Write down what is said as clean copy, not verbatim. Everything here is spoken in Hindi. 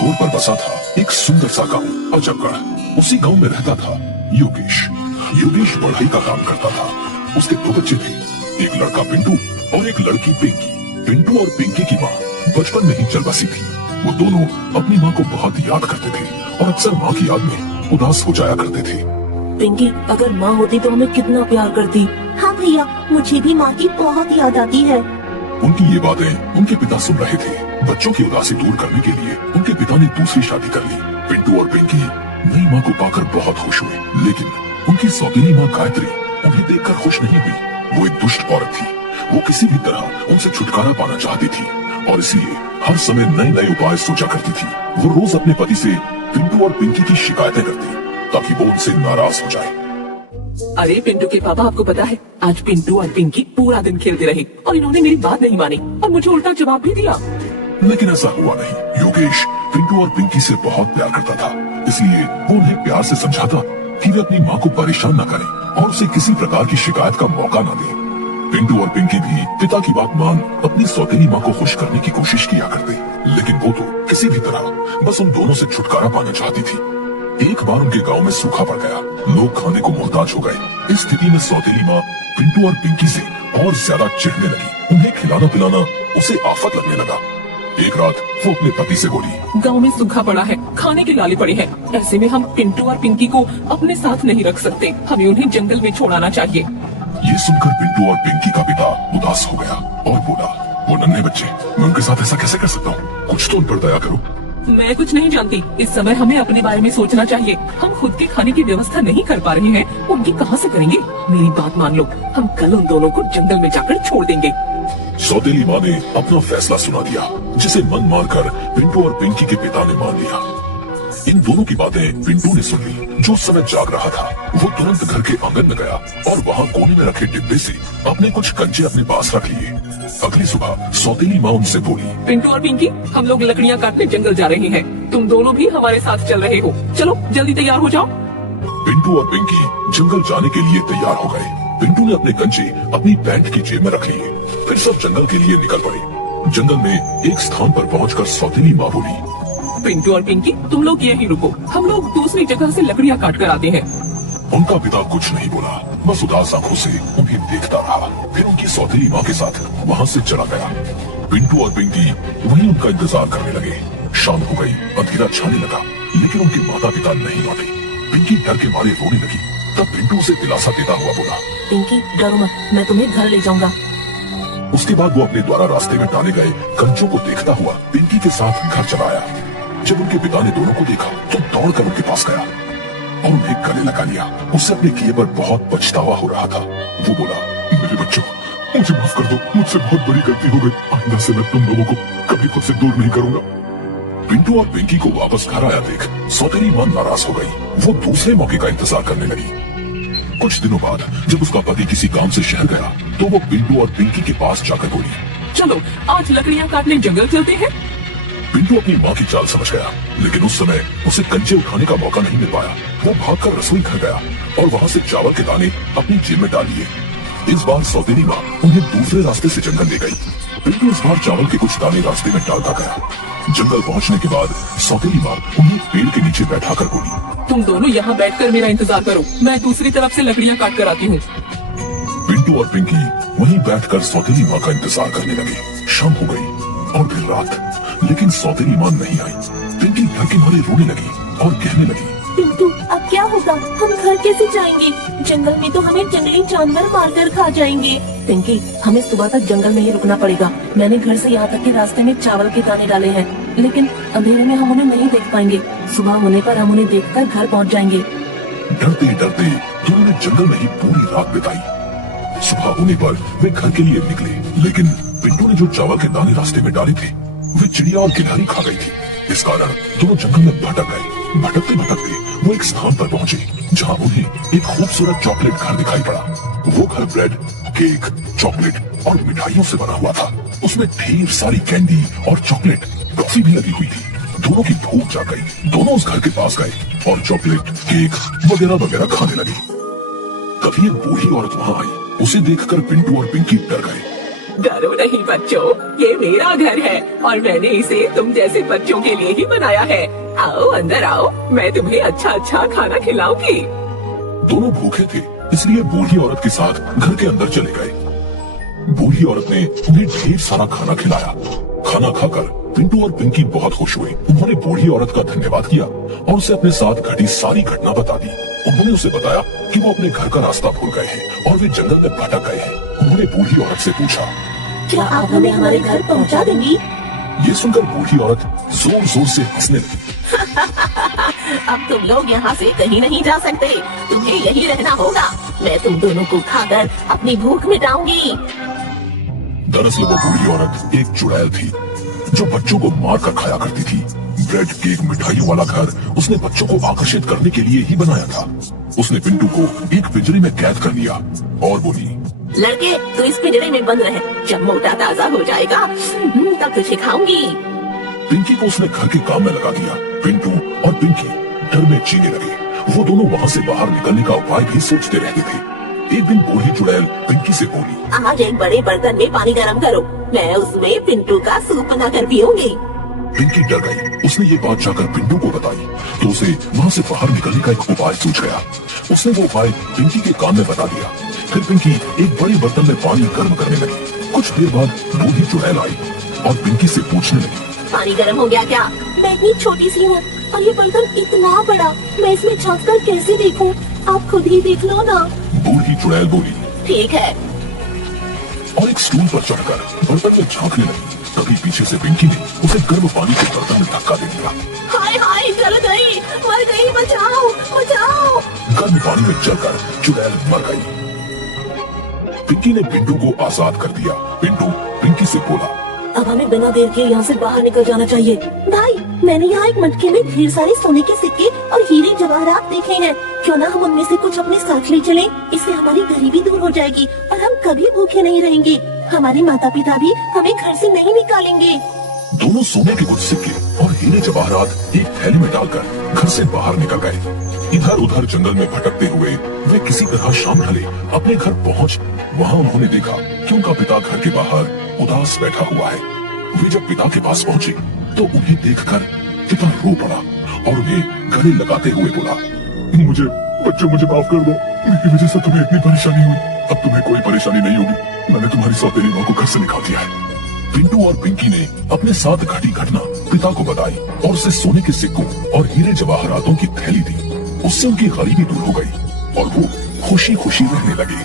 छोर पर बसा था एक सुंदर सा गांव अजबगढ़। उसी गांव में रहता था योगेश। योगेश बढ़ई का काम करता था। उसके दो बच्चे थे, एक लड़का पिंटू और एक लड़की पिंकी। पिंटू और पिंकी की माँ बचपन में ही चल बसी थी। वो दोनों अपनी माँ को बहुत याद करते थे और अक्सर माँ की याद में उदास हो जाया करते थे। पिंकी अगर माँ होती तो हमें कितना प्यार करती। हाँ भैया, मुझे भी माँ की बहुत याद आती है। उनकी ये बातें उनके पिता सुन रहे थे। बच्चों की उदासी दूर करने के लिए उनके पिता ने दूसरी शादी कर ली। पिंटू और पिंकी नई माँ को पाकर बहुत खुश हुए, लेकिन उनकी सौतेली माँ गायत्री उन्हें देखकर खुश नहीं हुई। वो एक दुष्ट औरत थी। वो किसी भी तरह उनसे छुटकारा पाना चाहती थी और इसलिए हर समय नए नए उपाय सोचा करती थी। वो रोज अपने पति से पिंटू और पिंकी की शिकायतें करती ताकि वो उनसे नाराज हो जाए। अरे पिंटू के पापा, आपको पता है आज पिंटू और पिंकी पूरा दिन खेलते रहे और इन्होंने मेरी बात नहीं मानी और मुझे उल्टा जवाब भी दिया। लेकिन ऐसा हुआ नहीं। योगेश पिंटू और पिंकी से बहुत प्यार करता था, इसलिए वो उन्हें प्यार से समझाता कि वे अपनी माँ को परेशान न करें और उसे किसी प्रकार की शिकायत का मौका न दें। पिंटू और पिंकी भी पिता की बात मान अपनी सौतेली माँ को खुश करने की कोशिश किया करते, लेकिन वो तो किसी भी तरह बस उन दोनों से छुटकारा पाना चाहती थी। एक बार उनके गांव में सूखा पड़ गया। लोग खाने को मोहताज हो गए। इस स्थिति में सौतेली माँ पिंटू और पिंकी से और ज्यादा चिढ़ने लगी। उन्हें खिलाना पिलाना उसे आफत लगने लगा। एक रात वो अपने पति से बोली, गांव में सूखा पड़ा है, खाने के लाले पड़े हैं। ऐसे में हम पिंटू और पिंकी को अपने साथ नहीं रख सकते। हमें उन्हें जंगल में छोड़ाना चाहिए। ये सुनकर पिंटू और पिंकी का पिता उदास हो गया और बोला, वो नन्हे बच्चे, मैं उनके साथ ऐसा कैसे कर सकता हूँ? कुछ तो उन पर दया करो। मैं कुछ नहीं जानती। इस समय हमें अपने बारे में सोचना चाहिए। हम खुद के खाने की व्यवस्था नहीं कर पा रहे हैं, उनकी कहाँ से करेंगे? मेरी बात मान लो, हम कल उन दोनों को जंगल में जाकर छोड़ देंगे। सौतेली माँ ने अपना फैसला सुना दिया, जिसे मन मारकर पिंटू और पिंकी के पिता ने मान लिया। इन दोनों की बातें पिंटू ने सुन ली। जो समय जाग रहा था, वो तुरंत घर के आंगन में गया और वहाँ कोने में रखे डिब्बे से अपने कुछ कंचे अपने पास रख लिए। अगली सुबह सौतेली माँ उनसे बोली, पिंटू और पिंकी, हम लोग लकड़ियाँ काटने जंगल जा रहे हैं। तुम दोनों भी हमारे साथ चल रहे हो। चलो जल्दी तैयार हो जाओ। पिंटू और पिंकी जंगल जाने के लिए तैयार हो गए। पिंटू ने अपने कंचे अपनी पैंट की जेब में रख लिए। फिर सब जंगल के लिए निकल पड़े। जंगल में एक स्थान पर पहुंचकर सौतेली माँ बोली, पिंटू और पिंकी, तुम लोग यहीं रुको, हम लोग दूसरी जगह से लकड़ियाँ काट कर आते हैं। उनका पिता कुछ नहीं बोला, बस उदास आंखों से उन्हें देखता रहा। फिर उनकी सौतेली माँ के साथ वहाँ से चला गया। पिंटू और पिंकी वहीं उनका इंतजार करने लगे। शाम हो गई, अंधेरा छाने लगा, लेकिन उनके माता पिता नहीं लौटे। पिंकी डर के मारे रोने लगी। तब पिंटू उसे दिलासा देता हुआ बोला, पिंकी डरो मत, मैं तुम्हें घर ले जाऊंगा। उसके बाद वो अपने द्वारा रास्ते में डाले गए कंचों को देखता हुआ पिंकी के साथ घर चला आया। जब उनके पिता ने दोनों को देखा तो दौड़कर उनके पास गया और उन्हें गले लगा लिया। उससे अपने किए पर बहुत पछतावा हो रहा था। वो बोला, मेरे बच्चों, मुझे माफ कर दो, मुझसे बहुत बड़ी गलती हो गई। आइंदा से मैं तुम लोगों को कभी खुद से दूर नहीं करूंगा। पिंटू और पिंकी को वापस घर आया देख सौतेली माँ नाराज हो गई। वो दूसरे मौके का इंतजार करने लगी। कुछ दिनों बाद जब उसका पति किसी काम से शहर गया तो वो पिंटू और पिंकी के पास जाकर बोली, चलो आज लकड़ियाँ काटने जंगल चलते हैं। पिंटू अपनी माँ की चाल समझ गया, लेकिन उस समय उसे कंचे उठाने का मौका नहीं मिल पाया। वो भागकर रसोई घर गया और वहाँ से चावल के दाने अपनी जेब में डाल लिए। इस बार सौतेली माँ उन्हें दूसरे रास्ते से जंगल ले गई। पिंटू इस बार चावल के कुछ दाने रास्ते में डालता गया। जंगल पहुँचने के बाद सौतेली माँ उन्हें पेड़ के नीचे बैठा कर बोली, तुम दोनों यहाँ बैठकर मेरा इंतजार करो, मैं दूसरी तरफ से लकड़ियाँ काट कर आती हूँ। पिंटू और पिंकी वहीं बैठकर सौतेली माँ का इंतजार करने लगे। शाम हो गई और फिर रात, लेकिन सौतेली माँ नहीं आई। पिंकी घर के मारे रोने लगी और कहने लगी, पिंटू अब क्या होगा? हम घर कैसे जाएंगे? जंगल में तो हमें जंगली जानवर मारकर खा जाएंगे। पिंकी, हमें सुबह तक जंगल में ही रुकना पड़ेगा। मैंने घर से यहाँ तक के रास्ते में चावल के दाने डाले हैं, लेकिन अंधेरे में हम उन्हें नहीं देख पाएंगे। सुबह होने पर हम उन्हें देखकर घर पहुँच जाएंगे। डरते डरते दोनों ने जंगल में ही पूरी रात बिताई। सुबह होने पर वे घर के लिए निकले, लेकिन पिंटू ने जो चावल के दाने रास्ते में डाले थे वे चिड़िया और गिलहरी खा गई थी। इस कारण दोनों जंगल में भटक गए। भटकते भटकते वो एक स्थान पर पहुंचे जहां उन्हें एक खूबसूरत चॉकलेट घर दिखाई पड़ा। वो घर ब्रेड, केक, चॉकलेट और मिठाइयों से बना हुआ था। उसमें ढेर सारी कैंडी और चॉकलेट, टॉफी भी लगी हुई थी। दोनों की भूख जाग गई। दोनों उस घर के पास गए और चॉकलेट, केक वगैरह वगैरह खाने लगे। तभी एक बूढ़ी औरत वहां आई। उसे देखकर पिंटू और पिंकी डर गए। डरो नहीं बच्चों, ये मेरा घर है और मैंने इसे तुम जैसे बच्चों के लिए ही बनाया है। आओ अंदर आओ, मैं तुम्हें अच्छा अच्छा खाना खिलाऊंगी। दोनों भूखे थे, इसलिए बूढ़ी औरत के साथ घर के अंदर चले गए। बूढ़ी औरत ने उन्हें ढेर सारा खाना खिलाया। खाना खाकर पिंटू और पिंकी बहुत खुश हुए। उन्होंने बूढ़ी औरत का धन्यवाद किया और उसे अपने साथ घटी सारी घटना बता दी। उन्होंने उसे बताया कि वो अपने घर का रास्ता भूल गए हैं और वे जंगल में भटक गए हैं। उन्होंने बूढ़ी औरत से पूछा, क्या आप हमें हमारे घर पहुंचा देंगी? ये सुनकर बूढ़ी औरत जोर जोर से हंसने लगी। अब तुम लोग यहाँ से कहीं नहीं जा सकते, तुम्हें यही रहना होगा। मैं तुम दोनों को खाकर अपनी भूख मिटाऊंगी। दरअसल वो बूढ़ी औरत एक चुड़ैल थी जो बच्चों को मार कर खाया करती थी। ब्रेड, केक, मिठाइयों वाला घर उसने बच्चों को आकर्षित करने के लिए ही बनाया था। उसने पिंटू को एक पिंजरे में कैद कर लिया और बोली, लड़के तू इस पिंजरे में बंद रहे, जब मोटा ताजा हो जाएगा तब तुझे खाऊंगी। पिंकी को उसने घर के काम में लगा दिया। पिंटू और पिंकी डर में जीने लगे। वो दोनों वहाँ से बाहर निकलने का उपाय भी सोचते रहते थे। एक दिन बूढ़ी चुड़ैल पिंकी से बोली, आज एक बड़े बर्तन में पानी गर्म करो, मैं उसमें पिंटू का सूप बनाकर पीऊंगी। पिंकी डर गई। उसने ये बात जाकर पिंटू को बताई तो उसे वहाँ से बाहर निकलने का एक उपाय सूझ गया। उसने वो उपाय पिंकी के कान में बता दिया। फिर पिंकी एक बड़े बर्तन में पानी गर्म करने लगी। कुछ देर बाद बूढ़ी चुड़ैल आई और पिंकी से पूछने लगी, पानी गर्म हो गया क्या? मैं इतनी छोटी सी हूँ और ये बर्तन इतना बड़ा, मैं इसमें झाँक कर कैसे देखूं? आप खुद ही देख लो ना। बूढ़ी चुड़ैल बोली, ठीक है। और एक स्टूल पर चढ़कर बर्तन में झांकने लगी। तभी पीछे से पिंकी ने उसे गर्म पानी के बर्तन में धक्का दे दिया। हाय हाय, जल गई, मर गई, बचाओ बचाओ। गर्म पानी में जलकर चुड़ैल मर गई। पिंकी ने पिंटू को आजाद कर दिया। पिंटू पिंकी से बोला, अब हमें बिना देर के यहाँ से बाहर निकल जाना चाहिए। भाई, मैंने यहाँ एक मटके में ढेर सारे सोने के सिक्के और हीरे जवाहरात देखे हैं। क्यों ना हम उनमें से कुछ अपने साथ ले चलें? इससे हमारी गरीबी दूर हो जाएगी और हम कभी भूखे नहीं रहेंगे। हमारे माता पिता भी हमें घर से नहीं निकालेंगे। दोनों सोने के कुछ सिक्के और हीरे जवाहरात एक थैली में डालकर घर से बाहर निकल गए। इधर उधर जंगल में भटकते हुए वे किसी तरह शाम ढले अपने घर पहुँच। वहाँ उन्होंने देखा कि उनका पिता घर के बाहर उदास बैठा हुआ है। वे जब पिता के पास पहुँचे तो उन्हें देखकर पिता रो पड़ा और उन्हें गले लगाते हुए बोला, मुझे माफ कर दो, मेरी वजह से तुम्हें इतनी परेशानी हुई। अब तुम्हें कोई परेशानी नहीं होगी, मैंने तुम्हारी सौतेली माँ को घर से निकाल दिया है। पिंटू और पिंकी ने अपने साथ घटी घटना पिता को बताई और उसे सोने के सिक्कों और हीरे जवाहरातों की थैली दी। उससे उनकी गरीबी दूर हो गई और वो खुशी खुशी रहने लगे।